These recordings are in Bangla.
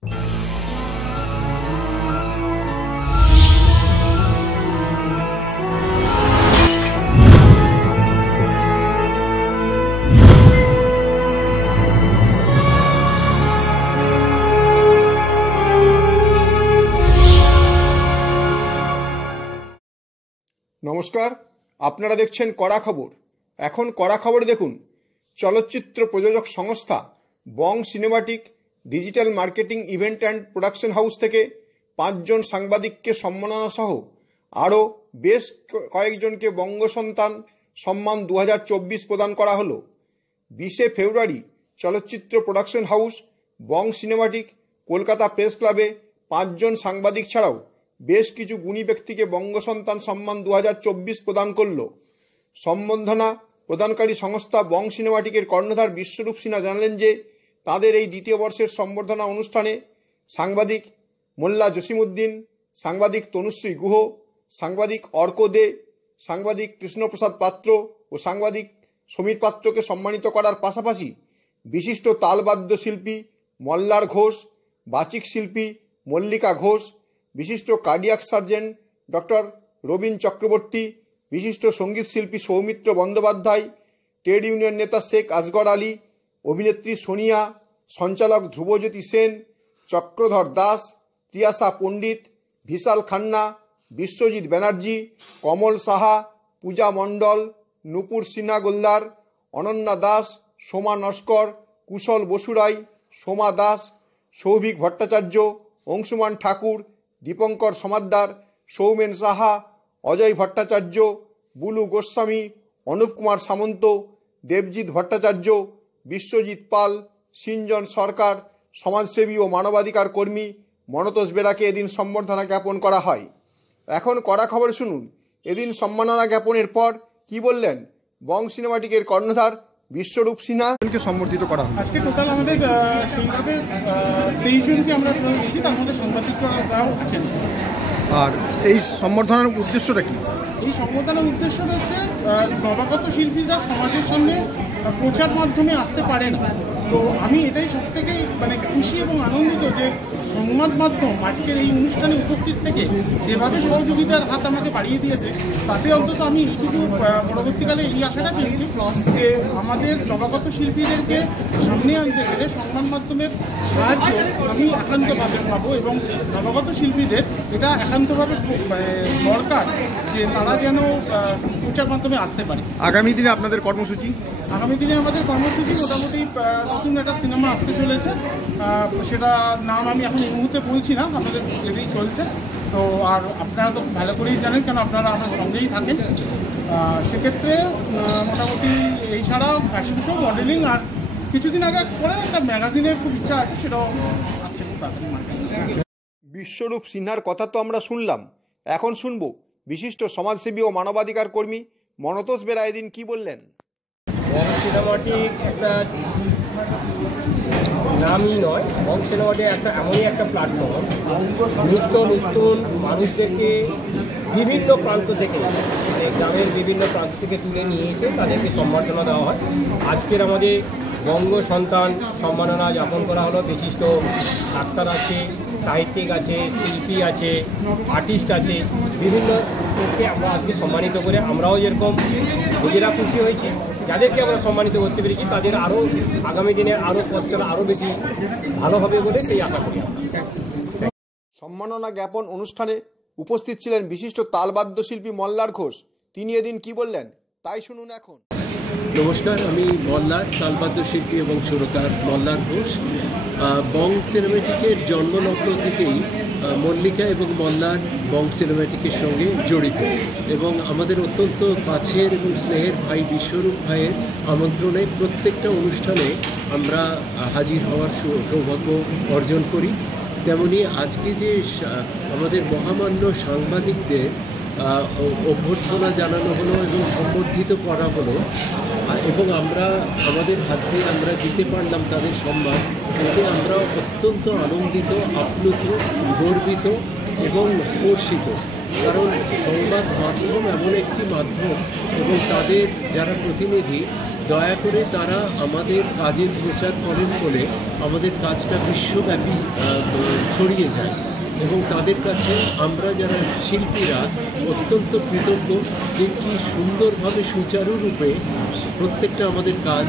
নমস্কার, আপনারা দেখছেন কড়া খবর। এখন কড়া খবর দেখুন। চলচ্চিত্র প্রযোজক সংস্থা Bong cinematic digital marketing event and production house থেকে 5 জন সাংবাদিককে সম্মাননা সহ আরও বেশ কয়েকজনকে বঙ্গসন্তান সম্মান 2024 প্রদান করা হলো। 20শে ফেব্রুয়ারি চলচ্চিত্র প্রোডাকশন হাউস বং সিনেমাটিক কলকাতা প্রেস ক্লাবে 5 জন সাংবাদিক ছাড়াও বেশ কিছু গুণী ব্যক্তিকে বঙ্গসন্তান সম্মান 2024 প্রদান করল। সম্বর্ধনা প্রদানকারী সংস্থা বং সিনেমাটিকের কর্ণধার বিশ্বরূপ সিনহা জানালেন যে তাদের এই দ্বিতীয় বর্ষের সম্বর্ধনা অনুষ্ঠানে সাংবাদিক মোল্লা জসিমউদ্দিন, সাংবাদিক তনুশ্রী গুহ, সাংবাদিক অর্ক দে, সাংবাদিক কৃষ্ণপ্রসাদ পাত্র ও সাংবাদিক সমীর পাত্রকে সম্মানিত করার পাশাপাশি বিশিষ্ট তালবাদ্য শিল্পী মল্লার ঘোষ, বাচিক শিল্পী মল্লিকা ঘোষ, বিশিষ্ট cardiac surgeon doctor Rabin Chakraborty, বিশিষ্ট সঙ্গীত শিল্পী সৌমিত্র বন্দ্যোপাধ্যায়, ট্রেড ইউনিয়ন নেতা শেখ আসগর আলী, অভিনেত্রী সোনিয়া, সঞ্চালক ধ্রুবজ্যোতি সেন, চক্রধর দাস, তিয়াসা পণ্ডিত, ভিশাল খান্না, বিশ্বজিৎ ব্যানার্জি, কমল সাহা, পূজা মণ্ডল, নূপুর সিনহা গোলদার, অনন্যা দাস, সোমা নস্কর, কুশল বসুরাই, সোমা দাস, সৌভিক ভট্টাচার্য, অংশুমান ঠাকুর, দীপঙ্কর সমাদ্দার, সৌমেন সাহা, অজয় ভট্টাচার্য, বুলু গোস্বামী, অনুপ কুমার সামন্ত, দেবজিৎ ভট্টাচার্য, বিশ্বজিৎ পাল, সিঞ্জন সরকার, সমাজসেবী ও মানবাধিকার কর্মী মনতোষ বেরাকে এদিন সম্বর্ধনা জ্ঞাপন করা হয়। এখন কড়া খবর শুনুন। এদিন সম্মাননা জ্ঞাপনের পর কি বললেন বং সিনেমাটিকের কর্ণধার বিশ্বরূপ সিনহাকে সম্বর্ধিত করা হয়। আজকে টোটাল আমাদের সেইভাবে 23 জনকে আমরা দিয়েছি, তার মধ্যে সাংবাদিকরা হচ্ছেন। আর এই সম্বর্ধনার উদ্দেশ্যটা কি? এই সম্বর্ধনার উদ্দেশ্য হচ্ছে নবাগত শিল্পীরা সমাজের সামনে প্রচার মাধ্যমে আসতে পারে না। তো আমি এটাই সব থেকে খুশি এবং আনন্দিত যে সংবাদ মাধ্যম আজকের এই অনুষ্ঠানে উপস্থিত থেকে যেভাবে সহযোগিতার হাত আমাকে বাড়িয়ে দিয়েছে, তাতে অন্তত আমি এইটুকু পরবর্তীকালে এই আশাটা পেয়েছি যে আমাদের নবাগত শিল্পীদেরকে সামনে আনতে গেলে সংবাদ মাধ্যমের সাহায্য আমি একান্তভাবে পাবো এবং নবাগত শিল্পীদের এটা একান্তভাবে দরকার যে তারা যেন প্রচার মাধ্যমে আসতে পারে। আগামী দিনে আপনাদের কর্মসূচি? আগামী দিনে আমাদের কর্মসূচি মোটামুটি নতুন একটা সিনেমা আসতে চলেছে, সেটা নাম আমি এখন এই মুহূর্তে বলছি না, আপনাদের এতেই চলছে। তো আর আপনারা তো ভালো করেই জানেন, কেন আপনারা আমার সঙ্গেই থাকেন। সেক্ষেত্রে মোটামুটি এই ছাড়াও ফ্যাশন শো, মডেলিং আর কিছুদিন আগে করে একটা ম্যাগাজিনের খুব ইচ্ছা আছে, সেটাও আসছে খুব তাড়াতাড়ি মার্কেটে। বিশ্বরূপ সিনহার কথা তো আমরা শুনলাম, এখন শুনবো বিশিষ্ট সমাজসেবী ও মানবাধিকার কর্মী মনতোষ বেরা এদিন কি বললেন। বং সিনেমাটিক একটা নামই নয়, বং সিনেমাটিক একটা এমনই একটা প্ল্যাটফর্ম, নিত্য নতুন মানুষদেরকে বিভিন্ন প্রান্ত থেকে, গ্রামের বিভিন্ন প্রান্ত থেকে তুলে নিয়ে এসে তাদেরকে সম্বর্ধনা দেওয়া হয়। আজকের আমাদের বঙ্গ সন্তান সম্মাননা জ্ঞাপন করা হলো। বিশিষ্ট ডাক্তার আছে, সাহিত্যিক আছে, শিল্পী আছে, আর্টিস্ট আছে, বিভিন্ন লোককে আমরা আজকে সম্মানিত করে আমরাও যেরকম নিজেরা খুশি হয়েছি, যাদেরকে আমরা সম্মানিত করতে পেরেছি তাদের আরও আগামী দিনে আরও পথ চলা আরও বেশি ভালো হবে বলে সেই আশা করি। সম্মাননা জ্ঞাপন অনুষ্ঠানে উপস্থিত ছিলেন বিশিষ্ট তালবাদ্য শিল্পী মল্লার ঘোষ। তিনি এদিন কি বললেন তাই শুনুন এখন। নমস্কার, আমি মল্লার, তালবাদ্য শিল্পী এবং সুরকার মল্লার ঘোষ। বং সিনেমাটিকের জন্মলগ্ন থেকেই মল্লিকা এবং মল্লার বং সিনেমাটিকের সঙ্গে জড়িত এবং আমাদের অত্যন্ত কাছের এবং স্নেহের ভাই বিশ্বরূপ ভাইয়ের আমন্ত্রণে প্রত্যেকটা অনুষ্ঠানে আমরা হাজির হওয়ার সৌভাগ্য অর্জন করি। তেমনি আজকে যে আমাদের মহামান্য সাংবাদিকদের অভ্যর্থনা জানানো হলো এবং সম্বর্ধিত করা হলো এবং আমরা আমাদের হাতে আমরা দিতে পারলাম তাদের সম্মান, এতে আমরা অত্যন্ত আনন্দিত, আপ্লুত, গর্বিত এবং স্পর্শিত। কারণ সংবাদ মাধ্যম এমন একটি মাধ্যম এবং তাদের যারা প্রতিনিধি দয়া করে তারা আমাদের কাজের প্রচার করেন বলে আমাদের কাজটা বিশ্বব্যাপী ছড়িয়ে যায় এবং তাদের কাছে আমরা যারা শিল্পীরা অত্যন্ত কৃতজ্ঞ যে কী সুন্দরভাবে সুচারুরূপে প্রত্যেকটা আমাদের কাজ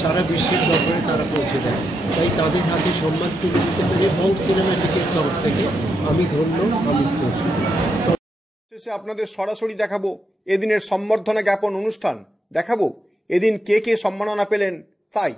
সারা বিশ্বের দরবারে তারা পৌঁছে দেয়। তাই তাদের হাতে সম্মান তুলে দিতে পেরে বং সিনেমাটিকের তরফ থেকে আমি ধন্য, আমি স্তোত্র। শেষে আপনাদের সরাসরি দেখাবো এদিনের সম্বর্ধনা জ্ঞাপন অনুষ্ঠান, দেখাবো এদিন কে কে সম্মাননা পেলেন তাই।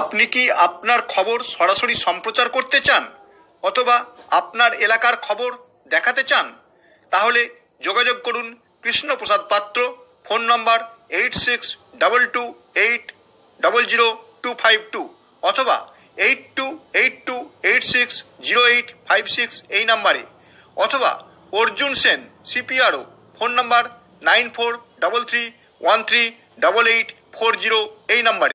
আপনি কি আপনার খবর সরাসরি সম্প্রচার করতে চান অথবা আপনার এলাকার খবর দেখাতে চান? তাহলে যোগাযোগ করুন কৃষ্ণপ্রসাদ পাত্র, ফোন নম্বর 8622800252 অথবা 8282860856 এই নাম্বারে, অথবা অর্জুন সেন CPRO, ফোন নম্বর 9433138840 এই নাম্বারে।